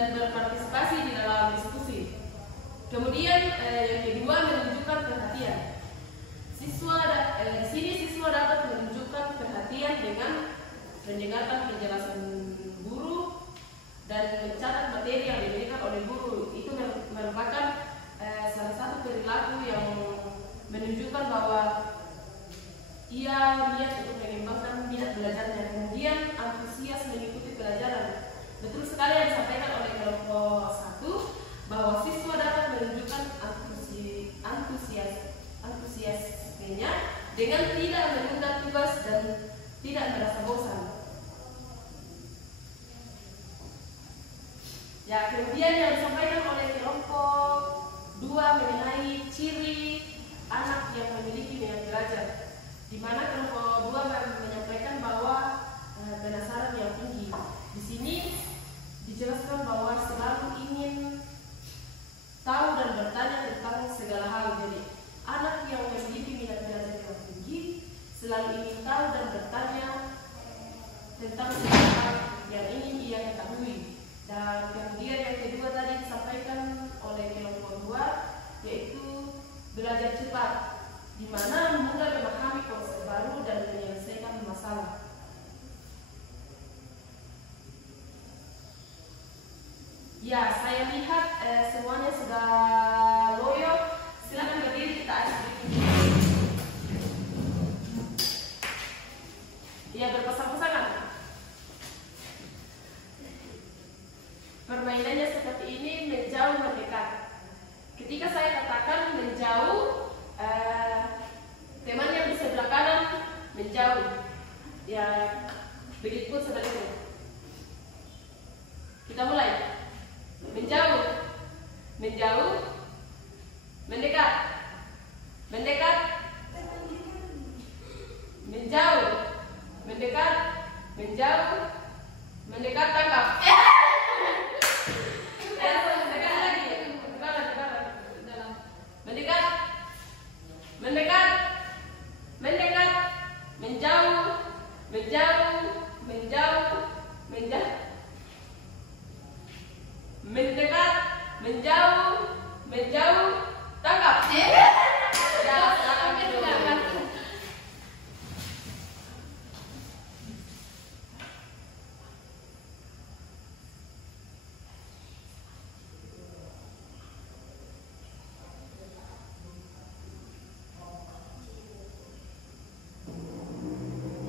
dan berpartisipasi di dalam diskusi. Kemudian yang kedua, menunjukkan perhatian. Di sini siswa dapat menunjukkan perhatian dengan mendengarkan penjelasan guru dan mencatat materi yang diberikan oleh guru. Itu merupakan salah satu perilaku yang menunjukkan bahwa ia niat untuk mengembangkan minat belajarnya. Kemudian antusias mengikuti pelajaran. Betul sekali yang disampaikan oleh kelompok 1 bahwa siswa dapat menunjukkan antusiasmenya dengan tidak menunda tugas dan tidak merasa bosan. Ya, kemudian yang disampaikan oleh kelompok 2 mengenai ciri anak yang memiliki minat belajar, di mana kelompok 2 menyampaikan bahwa penasaran yang tinggi. Di sini dijelaskan bahwa selalu ingin tahu dan bertanya tentang segala hal. Jadi anak yang memiliki minat belajar yang tinggi selalu ingin tahu dan bertanya tentang segala hal yang ingin ia ketahui. Dan kemudian yang kedua tadi disampaikan oleh kelompok 2 yaitu belajar cepat, di mana mudah memahami konsep baru dan menyelesaikan masalah. Ya, saya lihat semuanya sudah loyo. Silakan berdiri, kita ada sedikit. Ya, berpasang-pasangan. Permainannya seperti ini, menjauh mendekat. Ketika saya katakan menjauh, teman yang di sebelah kanan menjauh. Ya, begitu pun sebaliknya. Kita mulai. Menjauh, menjauh, mendekat, mendekat, menjauh, mendekat, menjauh, mendekat, tangkap. Mendekat lagi, mendekat, mendekat, mendekat, menjauh, menjauh, menjauh, menjauh. Mendekat, menjauh, menjauh, tangkap. Ya, silakan mendengarkan.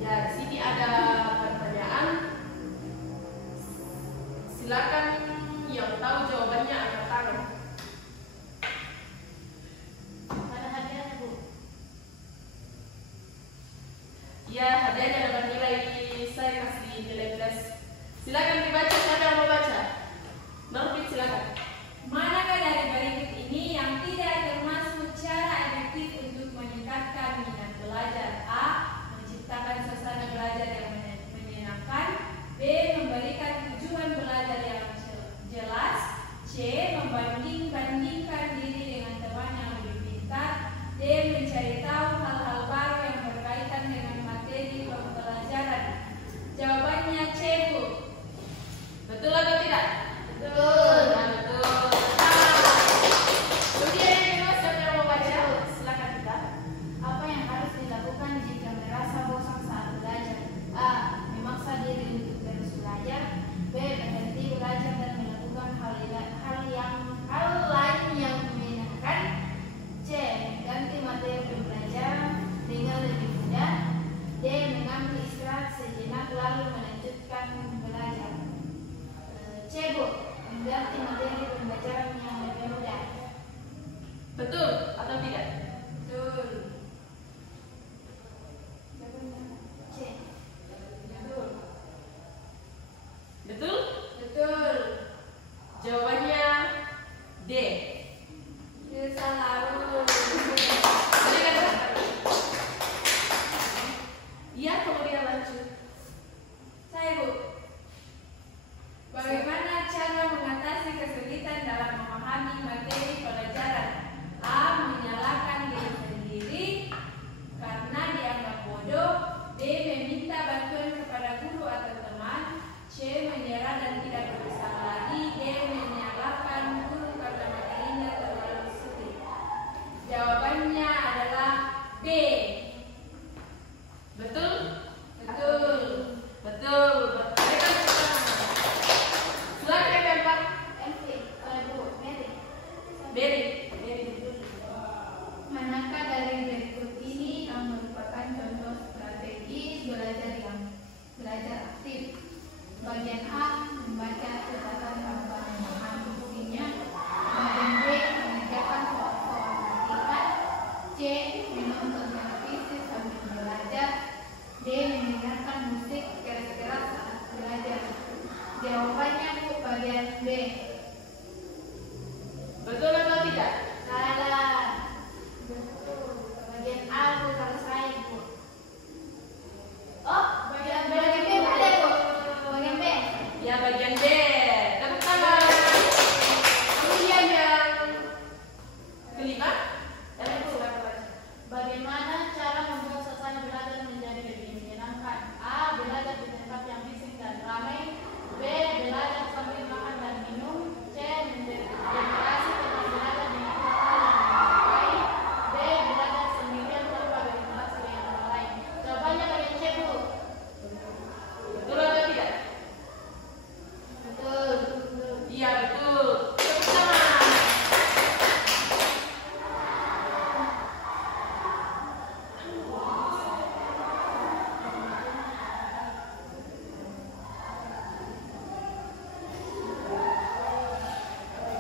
Ya, di sini ada pertanyaan. Silakan yang tahu jawabannya angkat tangan. Ada hadiahnya, Bu? Ya, hadiahnya dapat nilai, saya kasih nilai plus. Silakan dibaca, siapa yang mau baca? Norfit, silakan. Manakah dari berikut ini yang tidak termasuk cara efektif untuk meningkatkan minat belajar? A. Menciptakan suasana belajar yang menyenangkan. B. Memberikan tujuan belajar yang jelas. C. Membanding-bandingkan diri dengan teman yang lebih pintar. D. Mencari tahu hal-hal baru yang berkaitan dengan materi pembelajaran. Jawabannya C, Bu. Bagian A, membaca catatan harapan yang memahami fungsinya. Bagian B, mengerjakan soal-soal latihan. C, menonton televisi sambil belajar. D, mendengarkan musik keras-keras saat belajar. Jawabannya Bu, bagian B. Betul atau tidak? Salah. Bagian A Bu, kalau saya Bu. Oh, bagian B ada Bu. Bagian B. Ya, bagian B. Tepuk tangan. Kemudian yang kelima, silakan baca. Bagaimana cara membuat suasana belajar menjadi lebih menyenangkan? A. Belajar di tempat yang bising dan ramai. B. Belajar sambil makan dan minum. C. Dekorasi tempat belajar dengan hal-hal yang disukai. D. Belajar sendirian tanpa berinteraksi dengan orang lain. Jawabannya bagian C Bu. Betul atau tidak? Betul. Iya, betul. Tepuk tangan.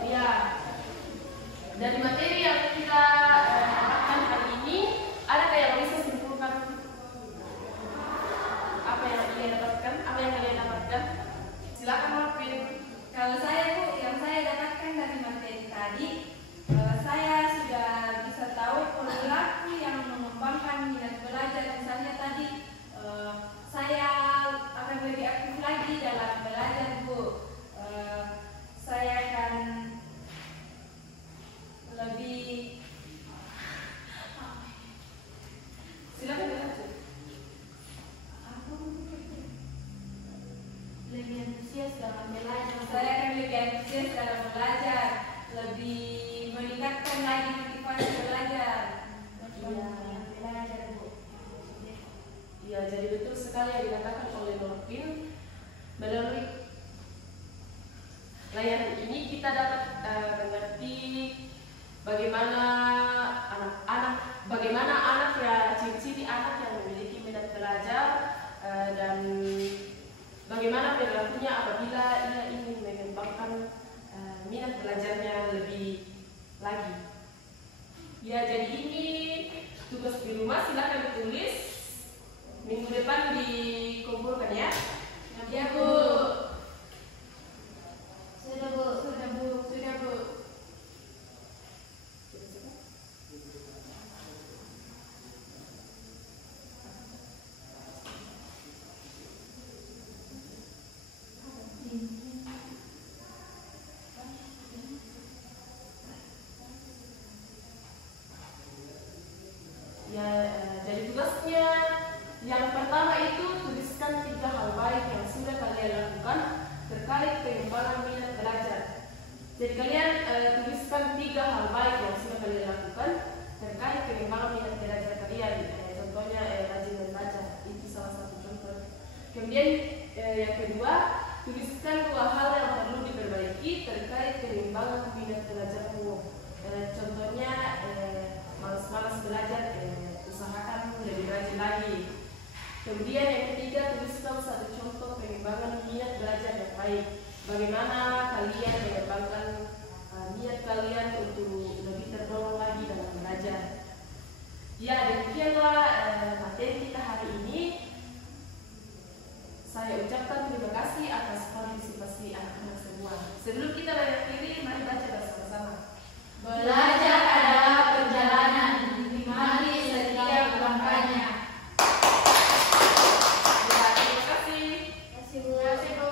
Iya. Dari materi yang kita dapatkan hari ini, adakah yang bisa simpulkan apa yang kalian dapatkan? Silakan Marvin. Kalau saya Bu, yang saya dapatkan dari materi tadi, saya sudah bisa tahu perilaku yang mengembangkan minat belajar. Misalnya tadi, saya akan lebih aktif lagi dalam belajar Bu. Saya akan lebih Silakan dilanjut. lebih antusias dalam belajar. Saya akan lebih antusias dalam belajar, lebih meningkatkan lagi motivasi belajar. Belajar Bu. Ya, jadi betul sekali yang dikatakan oleh Marvin. Melalui layanan ini kita dapat mengerti bagaimana anak ya, ciri-ciri anak yang memiliki minat belajar dan bagaimana perilakunya apabila ia ingin mengembangkan minat belajarnya lebih lagi. Ya, jadi ini tugas di rumah, silakan ditulis. Minggu depan dikumpulkan ya. Ya Bu. Sudah Bu. Sudah Bu. Sudah Bu. Ya, jadi tugasnya yang pertama itu tuliskan 3 hal baik yang sudah kalian lakukan terkait pengembangan minat belajar. Jadi kalian tuliskan 3 hal baik yang sudah kalian lakukan terkait pengembangan minat belajar kalian. Contohnya rajin membaca, itu salah satu contoh. Kemudian yang kedua, tuliskan 2 hal yang perlu diperbaiki terkait pengembangan minat belajarmu. Contohnya malas-malas belajar, usahakan lebih rajin lagi. Kemudian yang ketiga, tuliskan 1 contoh pengembangan minat belajar yang baik. Bagaimana kalian mengembangkan minat kalian untuk lebih terdorong lagi dalam belajar. Ya, demikianlah materi kita hari ini. Saya ucapkan terima kasih atas partisipasi anak-anak semua. Sebelum kita mengakhiri, mari baca bersama-sama. Belajar adalah perjalanan, nikmati setiap langkahnya. Ya, terima kasih. Terima kasih Bu.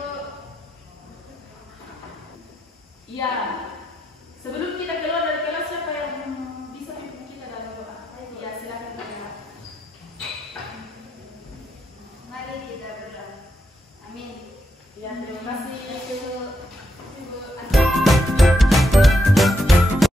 Ya, sebelum kita keluar dari kelas, siapa yang bisa pimpin kita dalam doa? Ya, silakan Pak. Mari kita berdoa. Amin. Ya, terima kasih.